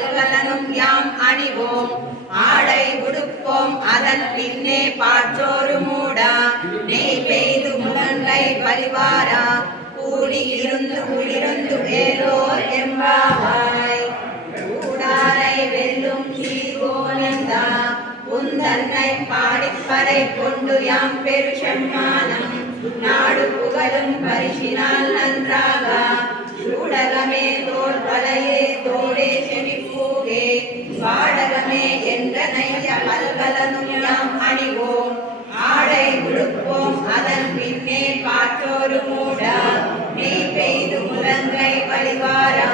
பல்கலனும் யாம் அணிவோம் ஆடை உடுப்போம் அதன் பின்னே பாற்றோரு மூடா நெய் பெய்து முழங்கை பரிவாரா கூடி இருந்து உளிருந்து வேலோர் எம்பாவாய் கூடாரை வெல்லும் சீர்கோலந்தா உந்தன்னை பாடிப்பறை கொண்டு யாம் பெரு செம்மானம் நாடு புகழும் பரிசினால் நன்றாக சூடகமே தோல் வலையே தோடே செவிப்பூகே பாடகமே என்ற நைய பல்கலனும் யாம் அணிவோம் ஆடை உடுப்போம் அதன் பின்னே பாற்றோரு மூடா நெய் பெய்து முழங்கை வழிவாரா